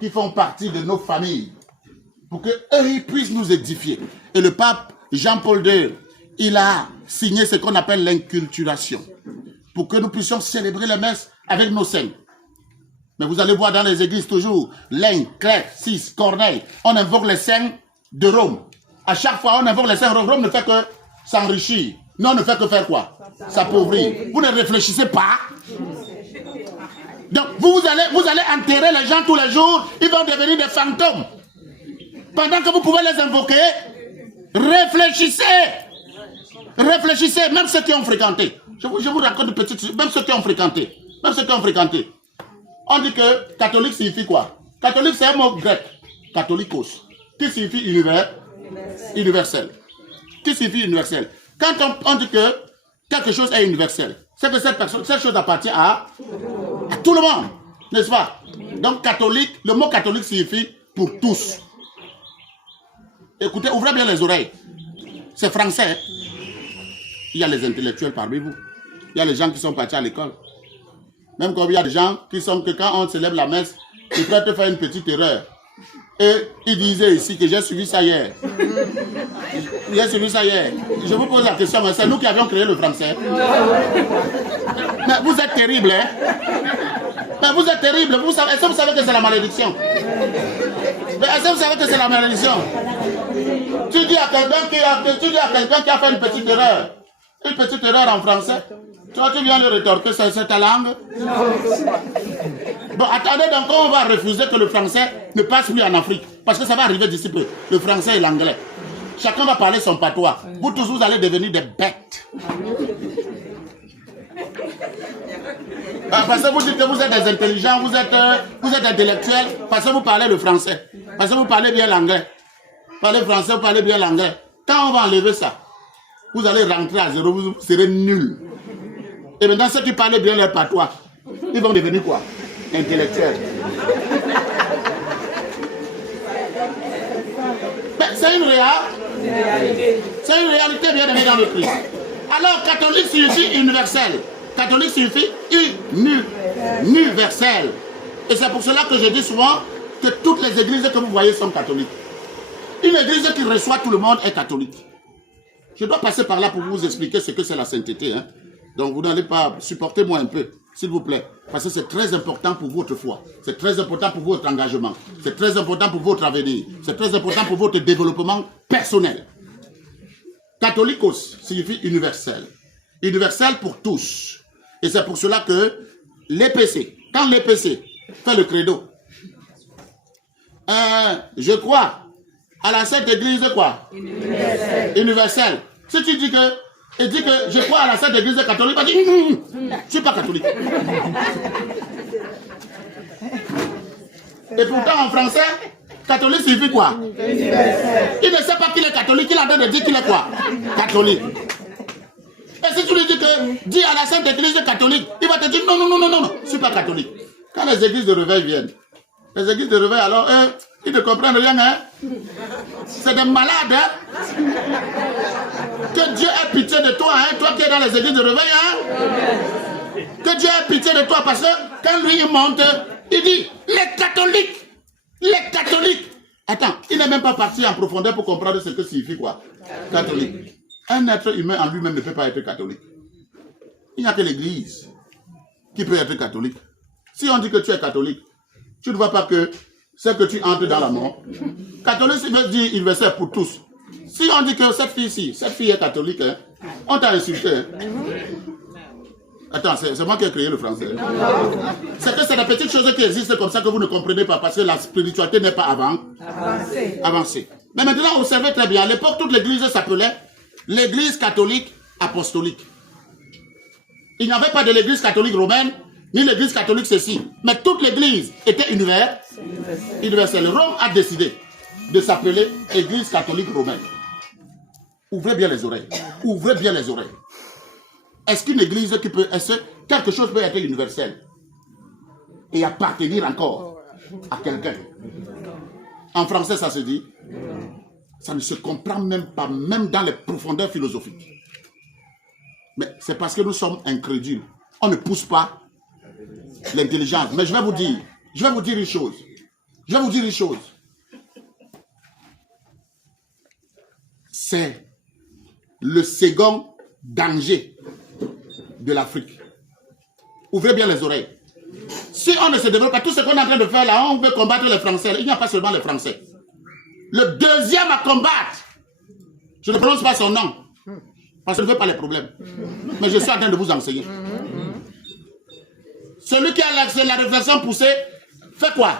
qui font partie de nos familles, pour qu'eux, ils puissent nous édifier. Et le pape Jean-Paul II, il a signé ce qu'on appelle l'inculturation, pour que nous puissions célébrer les messes avec nos saints. Mais vous allez voir dans les églises toujours, Laine, Clerc, Cis, Corneille, on invoque les saints de Rome. À chaque fois, on invoque les saints de Rome. Rome ne fait que s'enrichir. Non, on ne fait que faire quoi? S'appauvrir. Vous ne réfléchissez pas. Donc, vous allez enterrer les gens tous les jours, ils vont devenir des fantômes. Pendant que vous pouvez les invoquer, réfléchissez. Réfléchissez, même ceux qui ont fréquenté. Je vous raconte une petite chose, même ceux qui ont fréquenté. Même ceux qui ont fréquenté. On dit que catholique signifie quoi? Catholique, c'est un mot grec. Catholikos. Qui signifie universel. Qui signifie universel? Quand on dit que quelque chose est universel, c'est que cette chose appartient à tout le monde. N'est-ce pas? Donc catholique, le mot catholique signifie pour tous. Écoutez, ouvrez bien les oreilles. C'est français. Il y a les intellectuels parmi vous. Il y a les gens qui sont partis à l'école. Même comme il y a des gens qui sont que quand on célèbre la messe, ils peuvent te faire une petite erreur. Et ils disaient ici que j'ai suivi ça hier. J'ai suivi ça hier. Je vous pose la question, mais c'est nous qui avions créé le français. Mais vous êtes terrible, hein? Mais vous êtes terrible. Est-ce que vous savez que c'est la malédiction? Mais est-ce que vous savez que c'est la malédiction? Tu dis à quelqu'un qui a fait une petite erreur en français, toi tu viens lui rétorquer, c'est ta langue? Bon, attendez, donc on va refuser que le français ne passe plus en Afrique, parce que ça va arriver d'ici peu, le français et l'anglais. Chacun va parler son patois. Vous tous, vous allez devenir des bêtes. Parce que vous dites que vous êtes des intelligents, vous êtes intellectuels, parce que vous parlez le français, parce que vous parlez bien l'anglais. Vous parlez français, vous parlez bien l'anglais. Quand on va enlever ça, vous allez rentrer à zéro, vous serez nuls. Et maintenant, ceux qui parlent bien leur patois, ils vont devenir quoi? Intellectuels. C'est une réalité. C'est une réalité bien aimée dans le Christ. Alors, catholique signifie universel. Catholique signifie universel. Et c'est pour cela que je dis souvent que toutes les églises que vous voyez sont catholiques. Une église qui reçoit tout le monde est catholique. Je dois passer par là pour vous expliquer ce que c'est la sainteté. Hein? Donc vous n'allez pas supporter moi un peu, s'il vous plaît. Parce que c'est très important pour votre foi. C'est très important pour votre engagement. C'est très important pour votre avenir. C'est très important pour votre développement personnel. Catholicos signifie universel. Universel pour tous. Et c'est pour cela que l'EPC, quand l'EPC fait le credo, je crois à la Sainte Église quoi? Universelle. Si tu dis que, je crois à la Sainte Église catholique, tu dis, je ne suis pas catholique. Et pourtant en français, catholique signifie quoi? Il ne sait pas qu'il est catholique, il est en train de dire qu'il est quoi? Catholique. Et si tu lui dis que, dis à la Sainte Église catholique, il va te dire non, je ne suis pas catholique. Quand les églises de réveil viennent, les églises de réveil, alors, ils ne comprennent rien, hein? C'est des malades, hein? Que Dieu ait pitié de toi, hein? Toi qui es dans les églises de réveil, hein? Que Dieu ait pitié de toi, parce que quand lui, il monte, il dit, les catholiques. Attends, il n'est même pas parti en profondeur pour comprendre ce que signifie quoi? Catholique. Un être humain en lui-même ne peut pas être catholique. Il n'y a que l'église qui peut être catholique. Si on dit que tu es catholique, tu ne vois pas que c'est que tu entres dans la mort. Catholique, ça veut dire universel pour tous. Si on dit que cette fille est catholique, hein, on t'a insulté. Hein. Attends, c'est moi qui ai créé le français. C'est que c'est des petites choses qui existent comme ça que vous ne comprenez pas parce que la spiritualité n'est pas avancée. Mais maintenant, observez très bien. À l'époque, toute l'église s'appelait l'église catholique apostolique. Il n'y avait pas de l'église catholique romaine, ni l'église catholique ceci. Mais toute l'église était universelle. Rome a décidé de s'appeler église catholique romaine. Ouvrez bien les oreilles. Ouvrez bien les oreilles. Est-ce qu'une église qui peut... Est-ce que quelque chose peut être universel et appartenir encore à quelqu'un? En français, ça se dit. Ça ne se comprend même pas, même dans les profondeurs philosophiques. Mais c'est parce que nous sommes incrédules. On ne pousse pas l'intelligence. Mais je vais vous dire une chose. Je vais vous dire une chose. C'est le second danger de l'Afrique. Ouvrez bien les oreilles. Si on ne se développe pas, tout ce qu'on est en train de faire là, on veut combattre les Français. Il n'y a pas seulement les Français. Le deuxième à combattre, je ne prononce pas son nom, parce que je ne veux pas les problèmes. Mais je suis en train de vous enseigner. Celui qui a la réflexion poussée, fait quoi?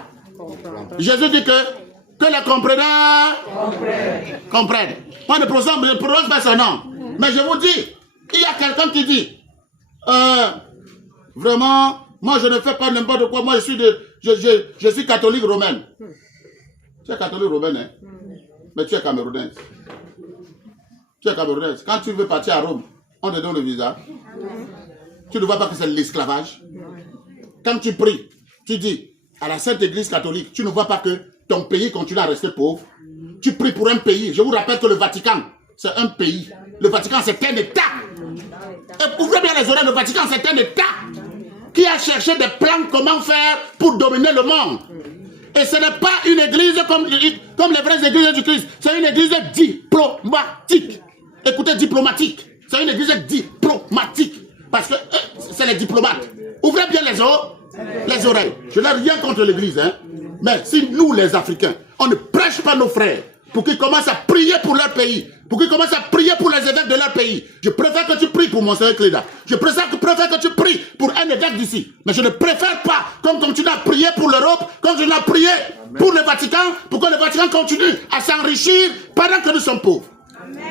Jésus dit que les comprenants comprennent. Moi, je ne prononce pas son nom. Mais je vous dis, il y a quelqu'un qui dit, vraiment, moi je ne fais pas n'importe quoi, moi je suis catholique romaine. Tu es catholique romaine, hein? Mais tu es camerounaise. Tu es camerounaise. Quand tu veux partir à Rome, on te donne le visa. Tu ne vois pas que c'est l'esclavage. Quand tu pries, tu dis à la Sainte Église catholique, tu ne vois pas que ton pays continue à rester pauvre. Tu pries pour un pays. Je vous rappelle que le Vatican, c'est un pays. Le Vatican, c'est un État. Et ouvrez bien les oreilles, le Vatican, c'est un État qui a cherché des plans comment faire pour dominer le monde. Et ce n'est pas une église comme les vraies églises du Christ. C'est une église diplomatique. Écoutez, diplomatique. C'est une église diplomatique. Parce que c'est les diplomates. Ouvrez bien les oreilles. Je n'ai rien contre l'église. Hein. Mais si nous, les Africains, on ne prêche pas nos frères pour qu'ils commencent à prier pour leur pays, pour qu'ils commencent à prier pour les évêques de leur pays, je préfère que tu pries pour Monseigneur Cléda. Je préfère que tu pries pour un évêque d'ici. Mais je ne préfère pas qu'on continue à prier pour l'Europe, qu'on continue à prier pour le Vatican, pour que le Vatican continue à s'enrichir pendant que nous sommes pauvres.